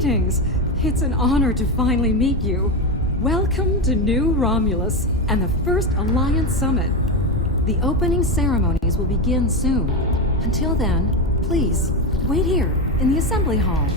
Greetings. It's an honor to finally meet you. Welcome to New Romulus and the first Alliance Summit. The opening ceremonies will begin soon. Until then, please, wait here in the assembly hall.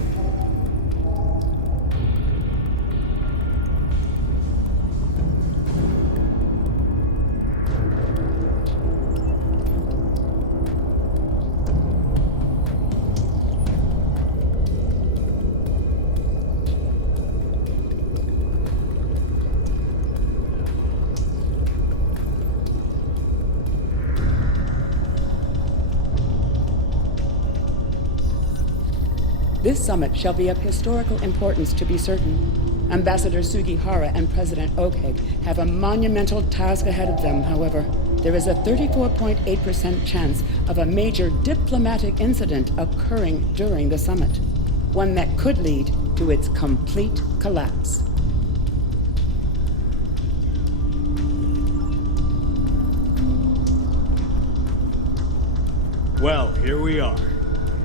This summit shall be of historical importance, to be certain. Ambassador Sugihara and President Oke have a monumental task ahead of them, however. There is a 34.8% chance of a major diplomatic incident occurring during the summit, one that could lead to its complete collapse. Well, here we are.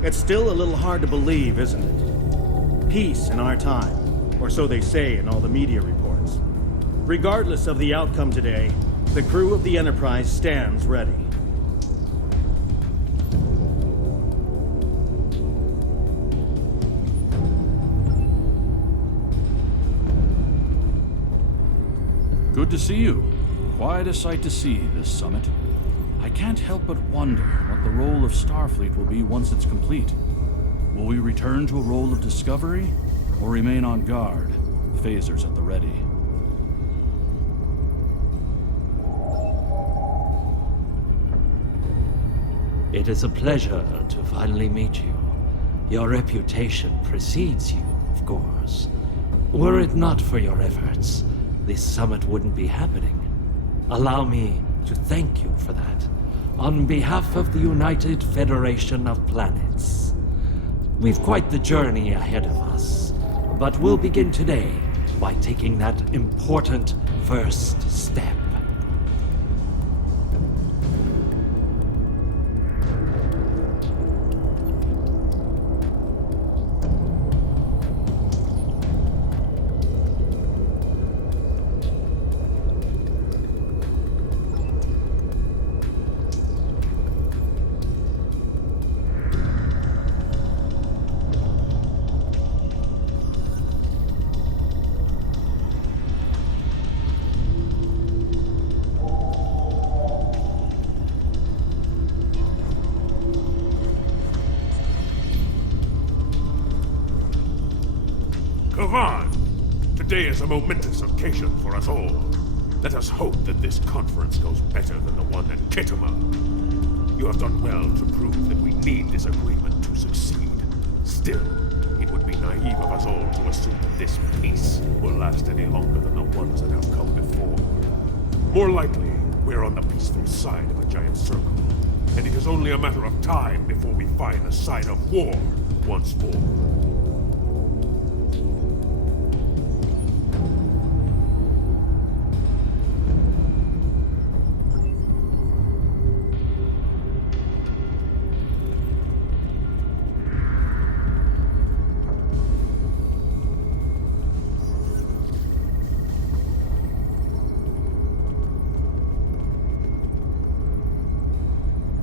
It's still a little hard to believe, isn't it? Peace in our time, or so they say in all the media reports. Regardless of the outcome today, the crew of the Enterprise stands ready. Good to see you. Quite a sight to see, this summit. I can't help but wonder what the role of Starfleet will be once it's complete. Will we return to a role of discovery, or remain on guard, phasers at the ready? It is a pleasure to finally meet you. Your reputation precedes you, of course. Were it not for your efforts, this summit wouldn't be happening. Allow me to thank you for that, on behalf of the United Federation of Planets. We've quite the journey ahead of us, but we'll begin today by taking that important first step. Today is a momentous occasion for us all. Let us hope that this conference goes better than the one at Kittima. You have done well to prove that we need this agreement to succeed. Still, it would be naive of us all to assume that this peace will last any longer than the ones that have come before. More likely, we're on the peaceful side of a giant circle, and it is only a matter of time before we find the side of war once more.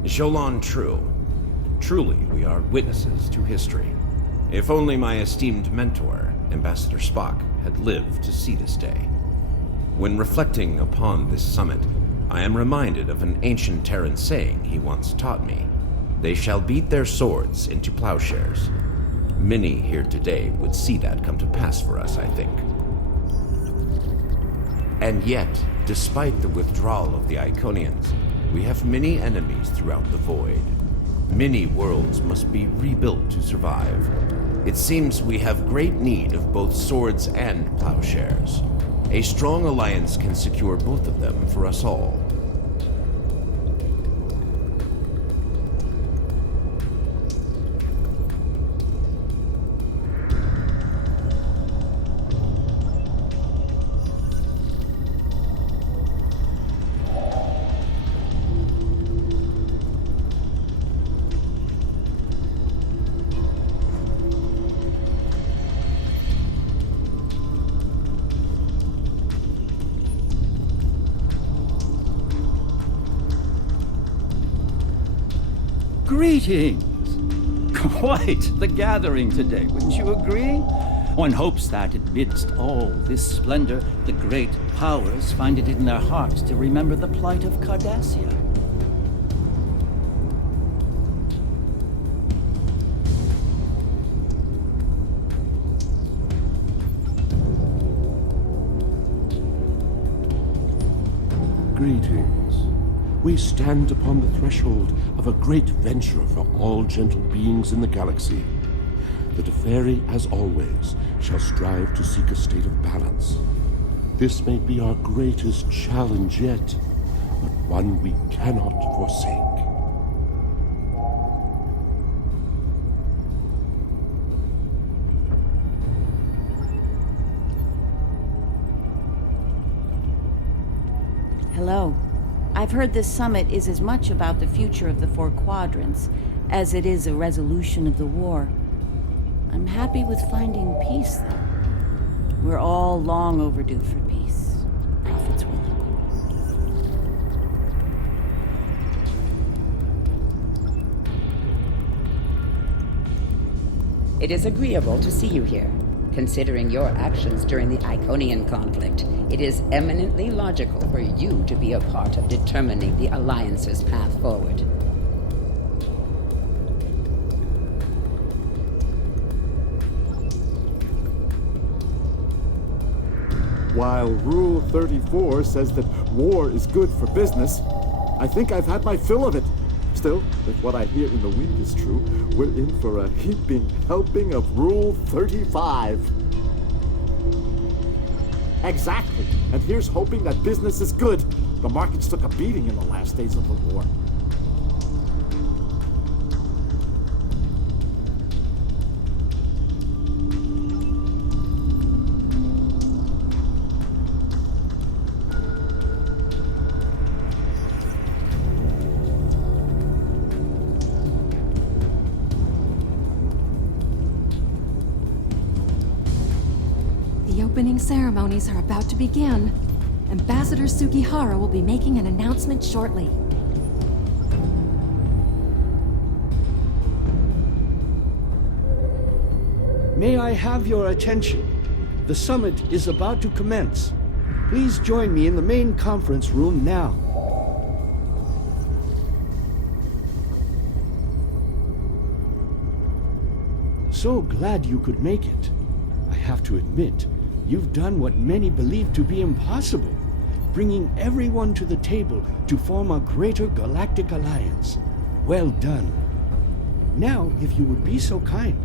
Jolan True. Truly, we are witnesses to history. If only my esteemed mentor, Ambassador Spock, had lived to see this day. When reflecting upon this summit, I am reminded of an ancient Terran saying he once taught me. They shall beat their swords into plowshares. Many here today would see that come to pass for us, I think. And yet, despite the withdrawal of the Iconians, we have many enemies throughout the void. Many worlds must be rebuilt to survive. It seems we have great need of both swords and plowshares. A strong alliance can secure both of them for us all. Greetings! Quite the gathering today, wouldn't you agree? One hopes that amidst all this splendor, the great powers find it in their hearts to remember the plight of Cardassia. Greetings. We stand upon the threshold of a great venture for all gentle beings in the galaxy. The Teferi, as always, shall strive to seek a state of balance. This may be our greatest challenge yet, but one we cannot forsake. Hello. I've heard this summit is as much about the future of the Four Quadrants as it is a resolution of the war. I'm happy with finding peace, though. We're all long overdue for peace. Prophet's will. It is agreeable to see you here. Considering your actions during the Iconian conflict, it is eminently logical for you to be a part of determining the Alliance's path forward. While Rule 34 says that war is good for business, I think I've had my fill of it. Still, if what I hear in the wind is true, we're in for a heaping helping of Rule 35. Exactly. And here's hoping that business is good. The markets took a beating in the last days of the war. The opening ceremonies are about to begin. Ambassador Sugihara will be making an announcement shortly. May I have your attention? The summit is about to commence. Please join me in the main conference room now. So glad you could make it. I have to admit, you've done what many believe to be impossible, bringing everyone to the table to form a greater galactic alliance. Well done. Now, if you would be so kind,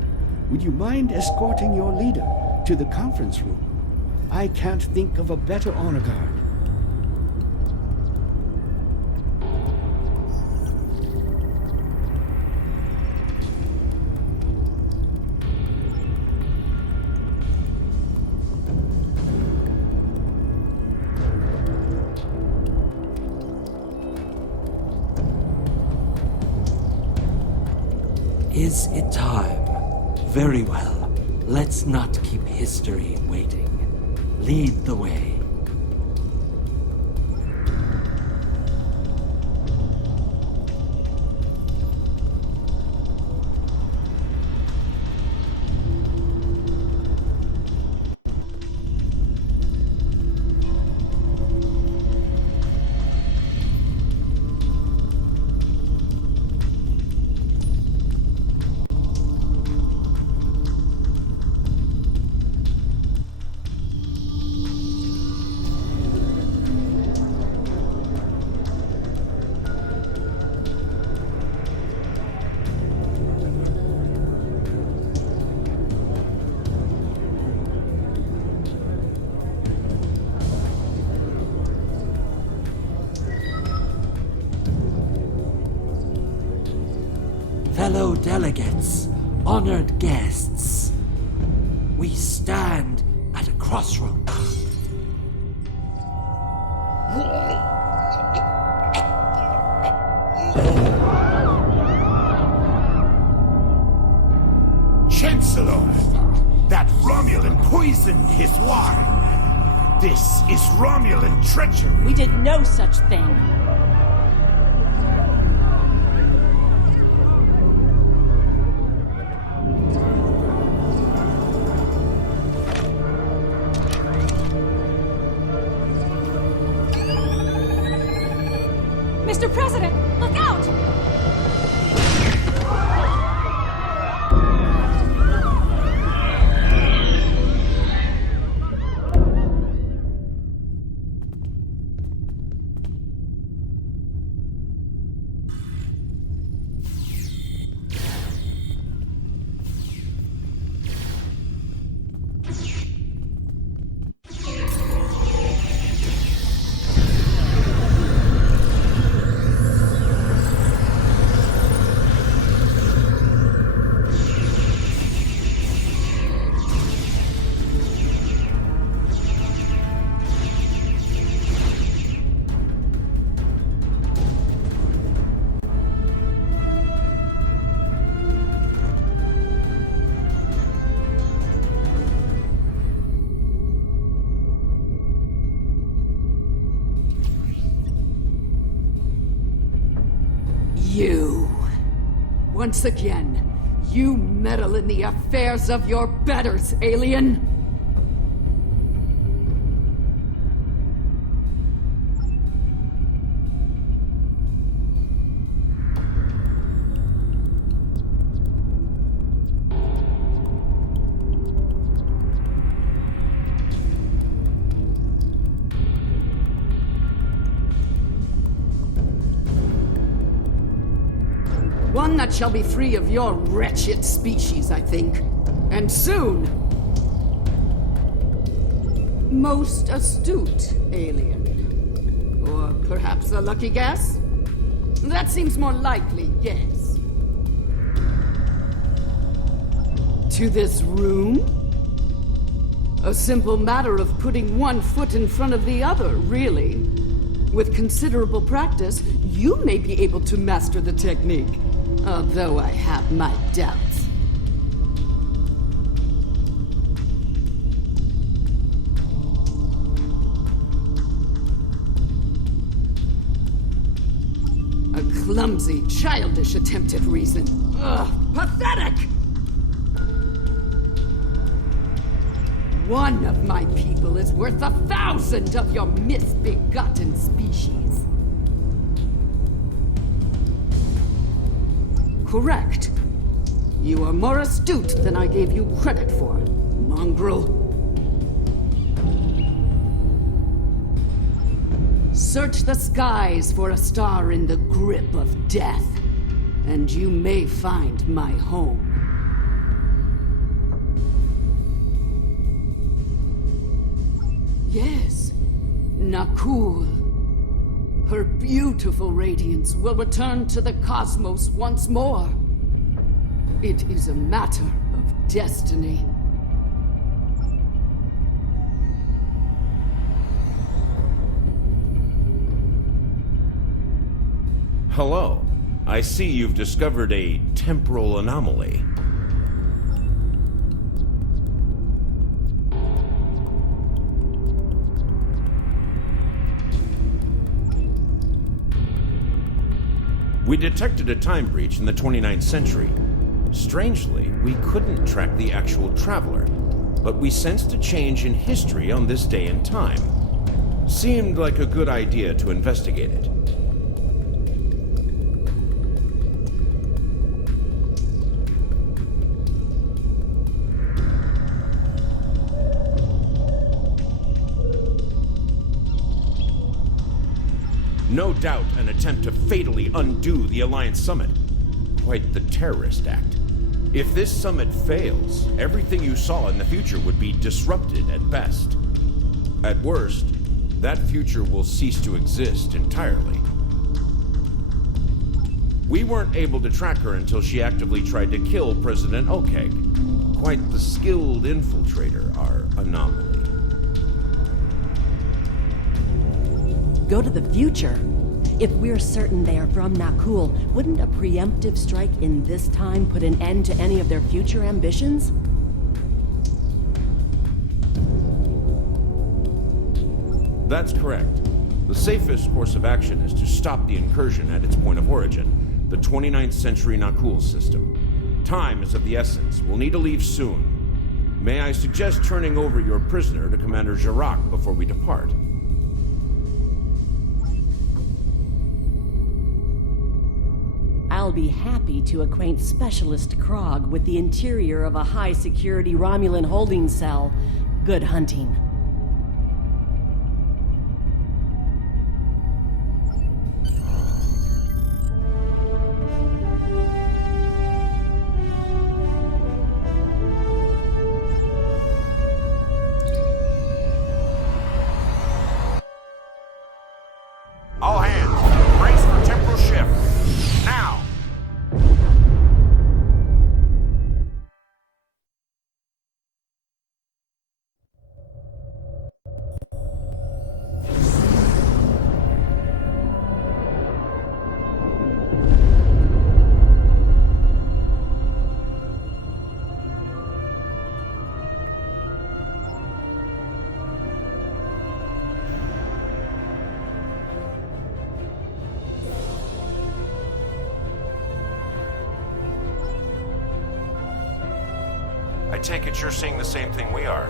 would you mind escorting your leader to the conference room? I can't think of a better honor guard. Is it time? Very well. Let's not keep history waiting. Lead the way. Fellow delegates, honored guests, we stand at a crossroads. Chancellor! That Romulan poisoned his wine! This is Romulan treachery! We did no such thing. Mr. President, look out! You. Once again, you meddle in the affairs of your betters, alien! One that shall be free of your wretched species, I think. And soon. Most astute alien. Or perhaps a lucky guess? That seems more likely, yes. To this room? A simple matter of putting one foot in front of the other, really. With considerable practice, you may be able to master the technique. Although I have my doubts. A clumsy, childish attempt at reason. Ugh, pathetic! One of my people is worth 1,000 of your misbegotten species. Correct. You are more astute than I gave you credit for, mongrel. Search the skies for a star in the grip of death, and you may find my home. Yes, Nakul. Her beautiful radiance will return to the cosmos once more. It is a matter of destiny. Hello. I see you've discovered a temporal anomaly. We detected a time breach in the 29th century. Strangely, we couldn't track the actual traveler, but we sensed a change in history on this day and time. Seemed like a good idea to investigate it. No doubt an attempt to fatally undo the Alliance Summit. Quite the terrorist act. If this summit fails, everything you saw in the future would be disrupted at best. At worst, that future will cease to exist entirely. We weren't able to track her until she actively tried to kill President Okeg. Quite the skilled infiltrator, our anomaly. Go to the future? If we're certain they are from Nakul, wouldn't a preemptive strike in this time put an end to any of their future ambitions? That's correct. The safest course of action is to stop the incursion at its point of origin, the 29th century Nakul system. Time is of the essence. We'll need to leave soon. May I suggest turning over your prisoner to Commander Jarak before we depart? I'll be happy to acquaint Specialist Krog with the interior of a high-security Romulan holding cell. Good hunting. All hands, brace for temporal shift. Now! I take it you're seeing the same thing we are.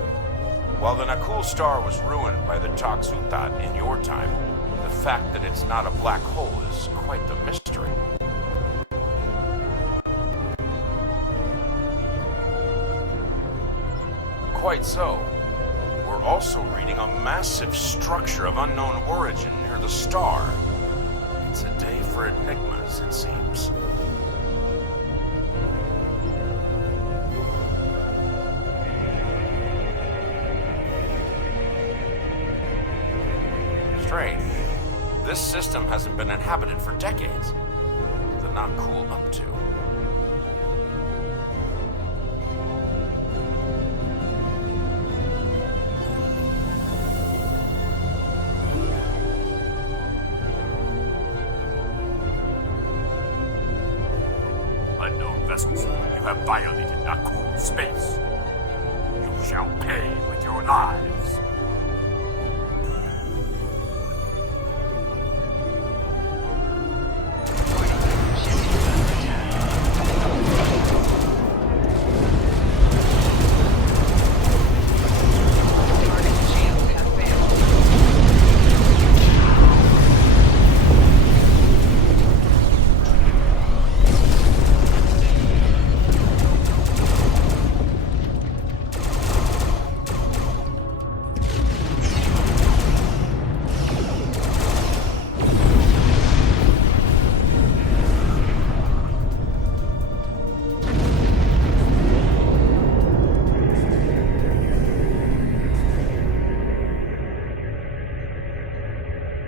While the Nakul star was ruined by the Toxutat in your time, the fact that it's not a black hole is quite the mystery. Quite so. We're also reading a massive structure of unknown origin near the star. It's a day for enigmas, it seems. Strange. This system hasn't been inhabited for decades. The Nakul up to. Unknown vessels, you have violated Nakul space. You shall pay with your lives.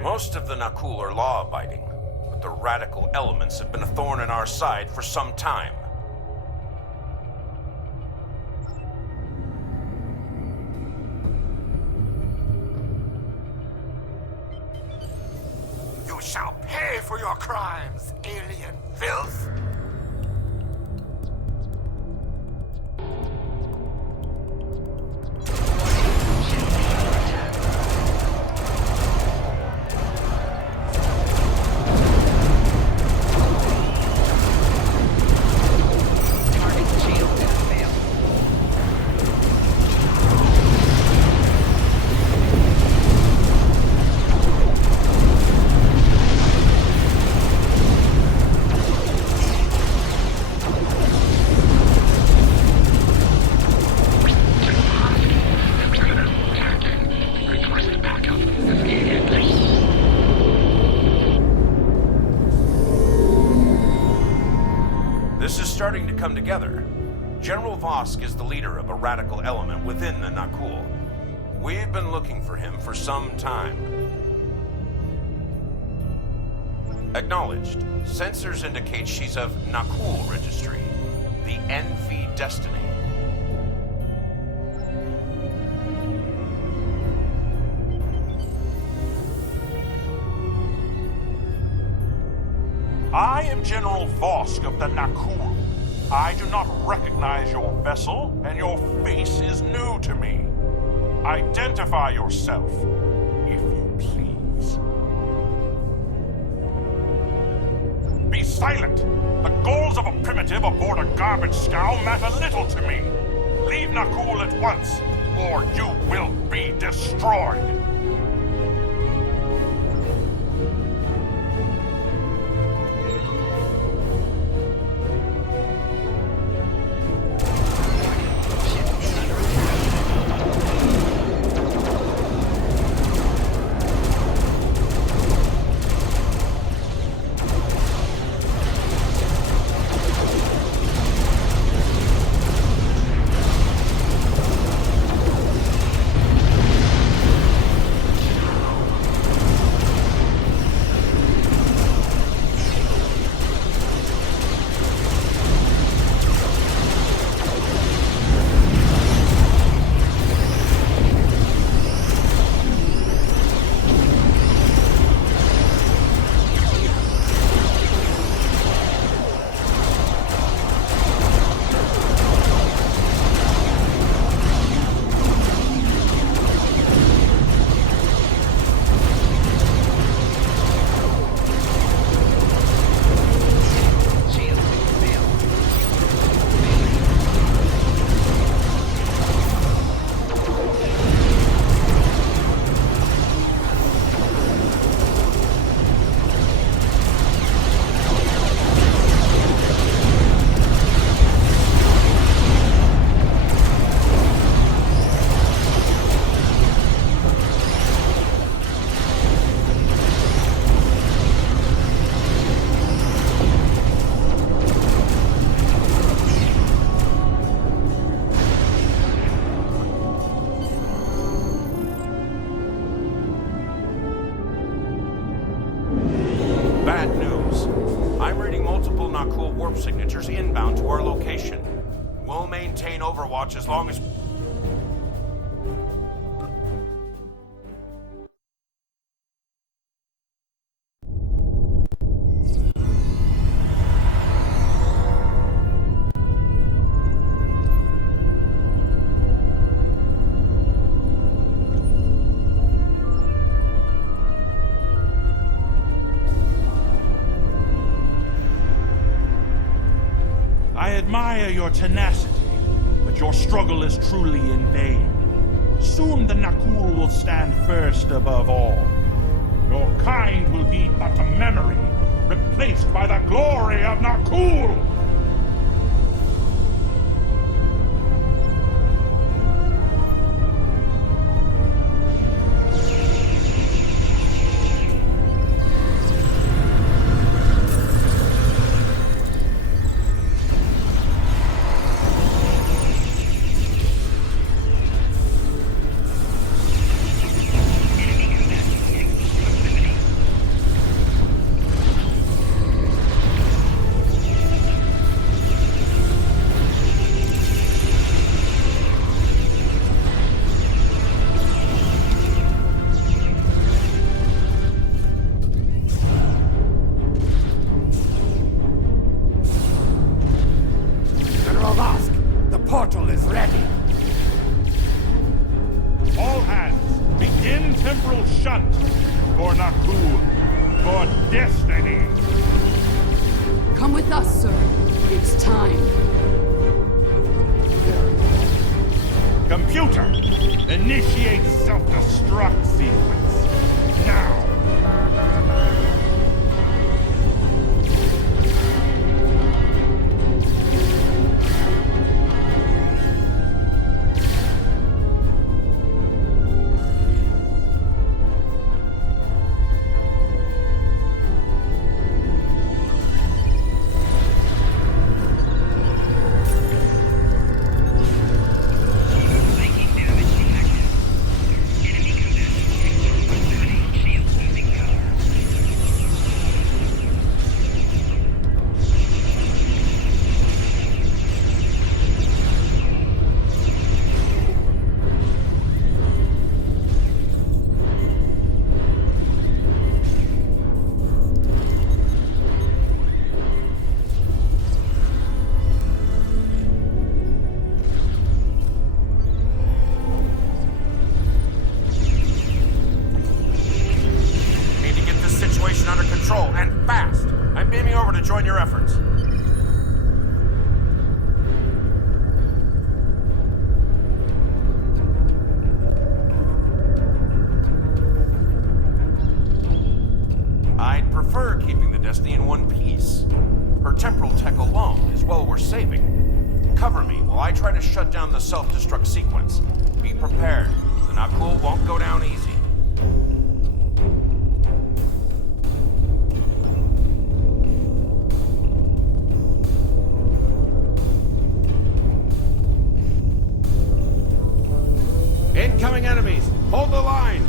Most of the Nakul are law-abiding, but the radical elements have been a thorn in our side for some time. You shall pay for your crimes, alien filth! Starting to come together. General Vosk is the leader of a radical element within the Nakul. We've been looking for him for some time. Acknowledged. Sensors indicate she's of Nakul registry, the Envy Destiny. I am General Vosk of the Nakul. I do not recognize your vessel, and your face is new to me. Identify yourself, if you please. Be silent! The goals of a primitive aboard a garbage scow matter little to me. Leave Nakul at once, or you will be destroyed. bad news. I'm reading multiple Nakul warp signatures inbound to our location. We'll maintain Overwatch as long as... I admire your tenacity, but your struggle is truly in vain. Soon the Nakul will stand first above all. Your kind will be but a memory, replaced by the glory of Nakul! All hands, begin temporal shunt for Nakul, for destiny. Come with us, sir. It's time. Computer, initiate self-destruct sequence. Now. Join your efforts. I'd prefer keeping the Destiny in one piece. Her temporal tech alone is well worth saving. Cover me while I try to shut down the self-destruct sequence. Be prepared. The Nakul won't go down easy. Incoming enemies! Hold the line!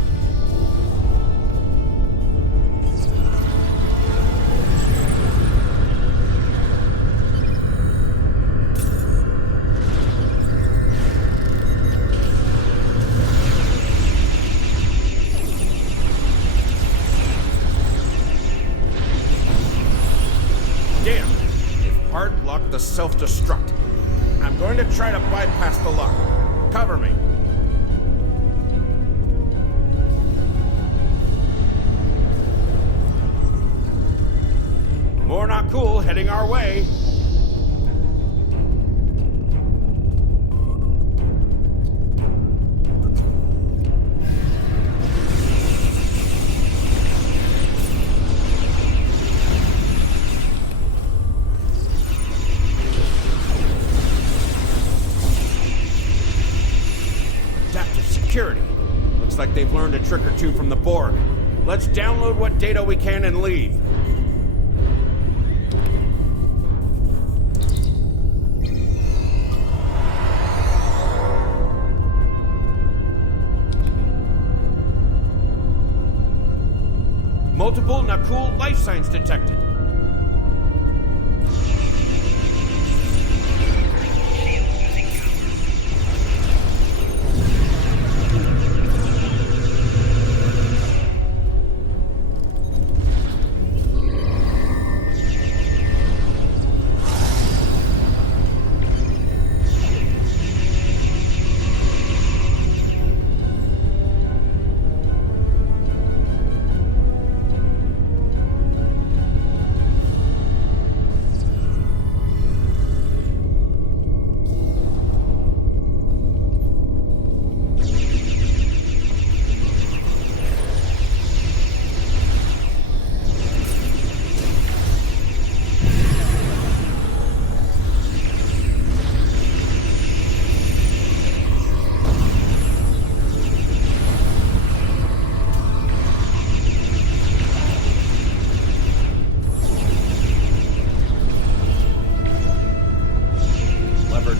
Damn! They've hard-locked the self-destruct. I'm going to try to bypass the lock. Cover me. More Nakul heading our way. Adaptive security. Looks like they've learned a trick or two from the Borg. Let's download what data we can and leave. Multiple Nakul life signs detected.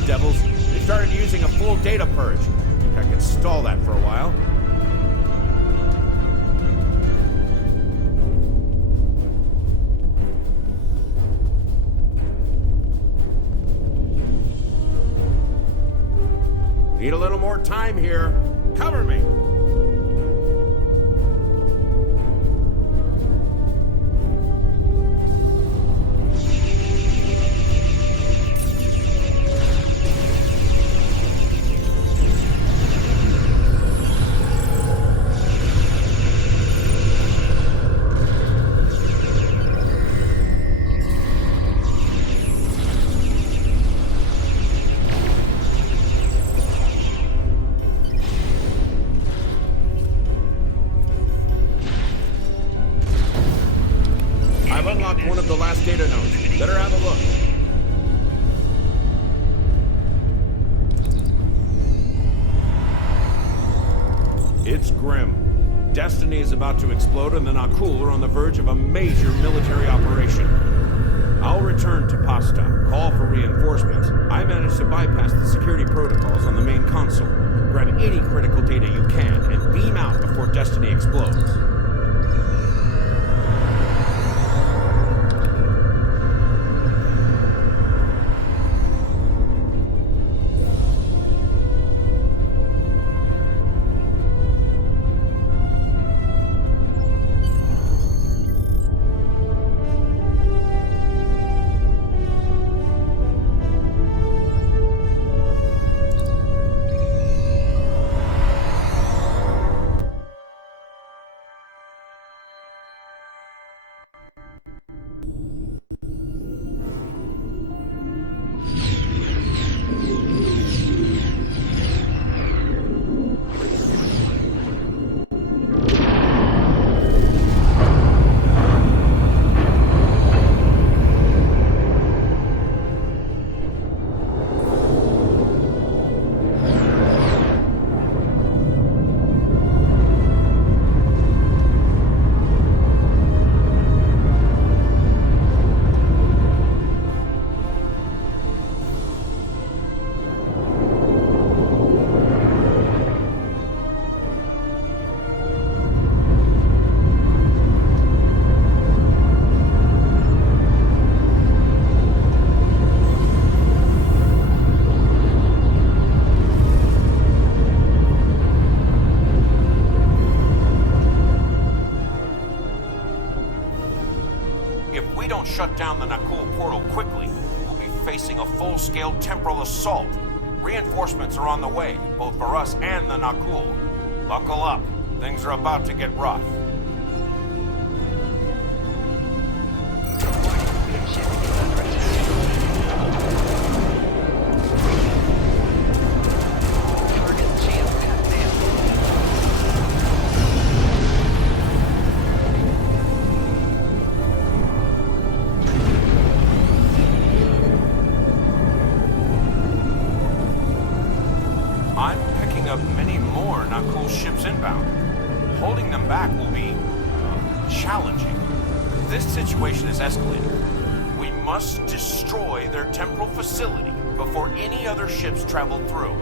Devils, they started using a full data purge. I can stall that for a while. Need a little more time here. Cover me! One of the last data nodes. Better have a look. It's grim. Destiny is about to explode and the Nakul are on the verge of a major military operation. I'll return to Pasta, call for reinforcements. I managed to bypass the security protocols on the main console. Grab any critical data you can and beam out before Destiny explodes. Shut down the Nakul portal quickly, we'll be facing a full-scale temporal assault. Reinforcements are on the way, both for us and the Nakul. Buckle up. Things are about to get rough. Ships inbound. Holding them back will be challenging. This situation is escalating. We must destroy their temporal facility before any other ships travel through.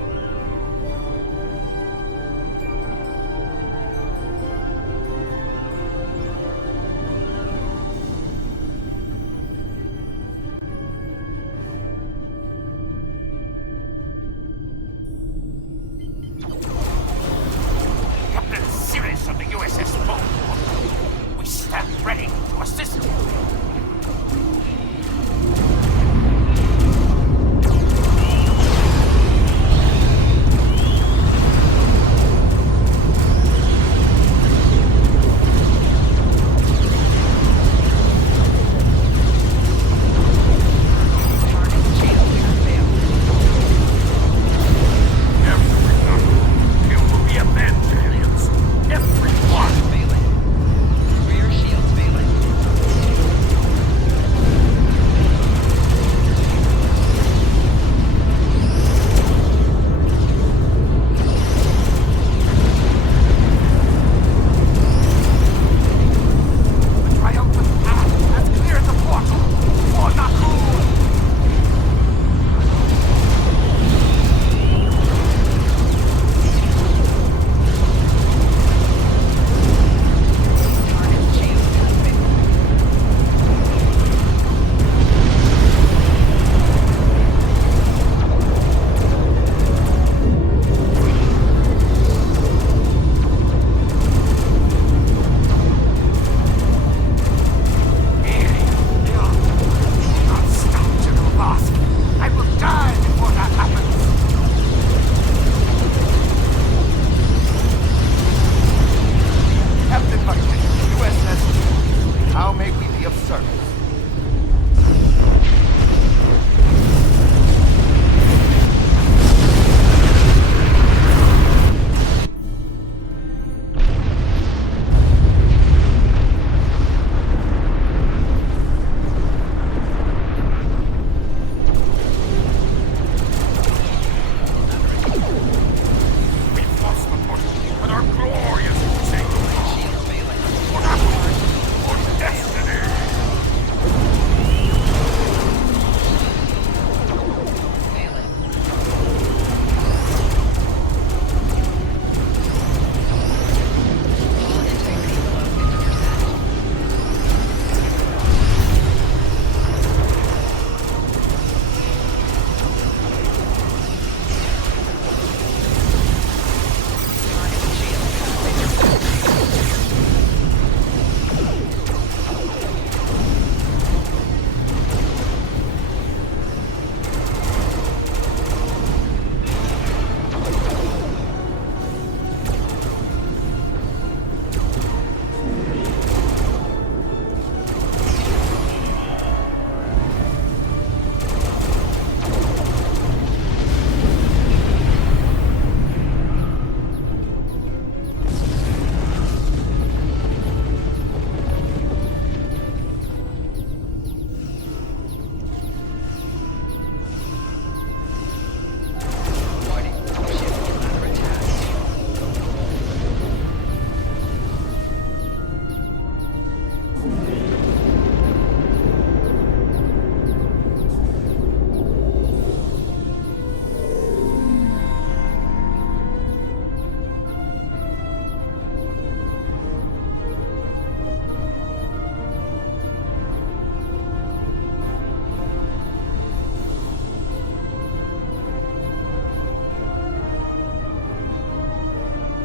may we be of service?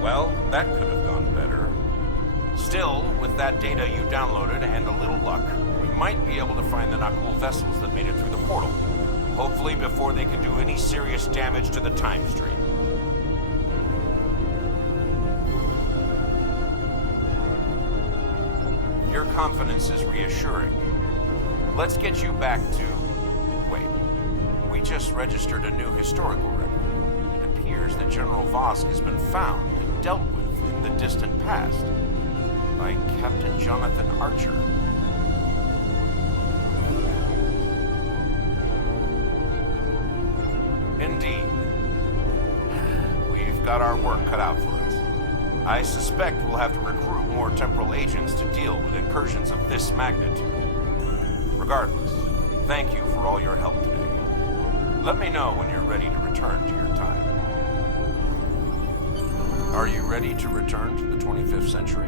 Well, that could have gone better. Still, with that data you downloaded and a little luck, we might be able to find the Nakul vessels that made it through the portal. Hopefully before they can do any serious damage to the time stream. Your confidence is reassuring. Let's get you back to... Wait. We just registered a new historical record. It appears that General Vosk has been found and dealt with in the distant past by Captain Jonathan Archer. Indeed. We've got our work cut out for us. I suspect we'll have to recruit more temporal agents to deal with incursions of this magnitude. Regardless, thank you for all your help today. Let me know when you're ready to return to your time. Are you ready to return to the 25th century?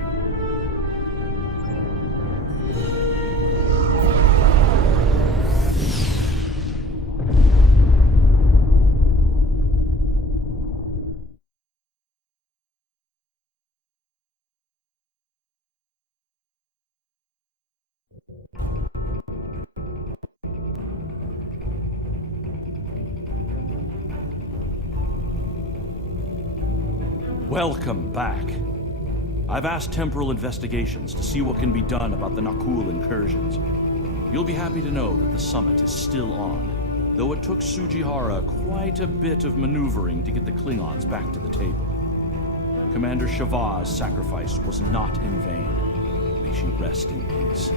Welcome back. I've asked Temporal Investigations to see what can be done about the Nakul incursions. You'll be happy to know that the summit is still on, though it took Sujihara quite a bit of maneuvering to get the Klingons back to the table. Commander Shava's sacrifice was not in vain. May she rest in peace.